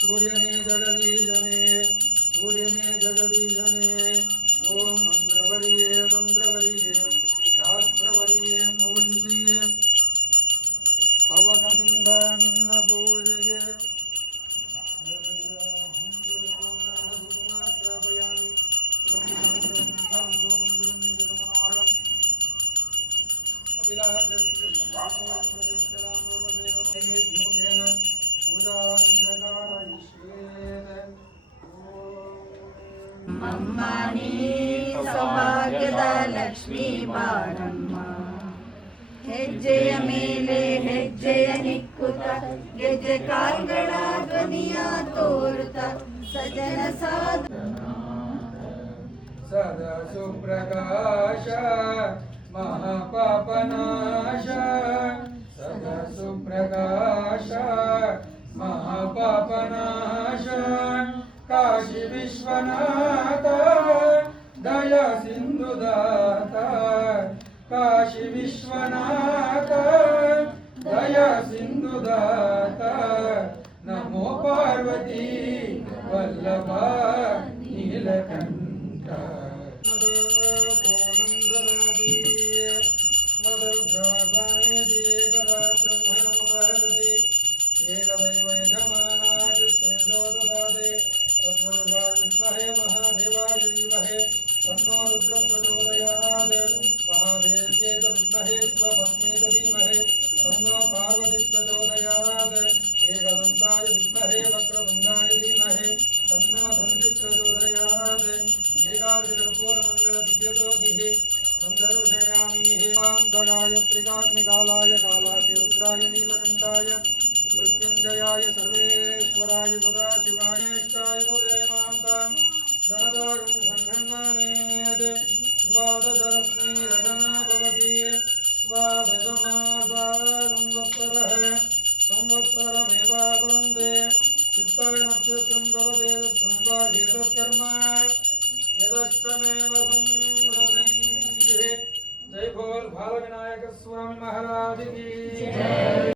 सूर्यने जगदीशने सूर्यने जगदीशने ओम मंत्रवर्ये तंत्रवर्ये शास्त्रवर्ये मोहिषिये पवनदिंदानिंद पूजये ಅಮ್ಮನೇ ಸೌಭಾಗ್ಯದ ಲಕ್ಷ್ಮೀ ಬಾರಮ್ಮ ಹೆಜ್ಜೆಯ ಮೇಲೆ ಹೆಜ್ಜೆಯ ನಿಕ್ಕುತ್ತ ಗೆಜ್ಜೆ ಕಾಲ್ಗಳ ಧ್ವನಿಯ ತೋರುತ್ತ ಸಜನ ಸದಾ ಸುಪ್ರಕಾಶ ಮಹಾಪಾಪನಾಶ ಸದಾ ಸುಪ್ರಕಾಶ ಮಹಾಪಾಪನಾಶ ಕಾಶಿ ವಿಶ್ವನಾಥ ದಯ ಸಿಂಧುದಾತ ಕಾಶಿ ವಿಶ್ವನಾಥ ದಯ ಸಿಂಧುದಾತ ನಮೋ ಪಾರ್ವತಿ ವಲ್ಲಭ ನೀಲಕಂಠ ಏಕದೈವ ಯಜಮಾನಾಯ ತೇಜೋದದಾತೆ तत्पुरुषाय विद्महे महादेवाय धीमहि तन्नो रुद्र प्रचोदयात् महादेव्यै च विद्महे स्वपत्न्यै च धीमहि तन्नो पार्वती प्रचोदयात् एकदन्ताय विद्महे वक्रतुण्डाय धीमहि तन्नो धन्वी प्रचोदयात् एकादशकर्पूरमङ्गलदिव्यज्योतिः सन्दर्शयामि हेमान्तकाय त्रिकाग्निकालाय कालाग्नि रुद्राय नीलकण्ठाय मृत्युंजयाय सर्वेश्वराय सदाशिवाय इष्टाय सदैवान्तां जनतागं संघन्नानेत् द्वादशरश्मिरचना भवति द्वादशमासा संवत्सरमेवावरुन्धे चित्तनक्षत्रं भवते तत्रं वा एतत्कर्म यदष्टमेव संहृदे जय बोल बालविनायक स्वामी महाराज की जय।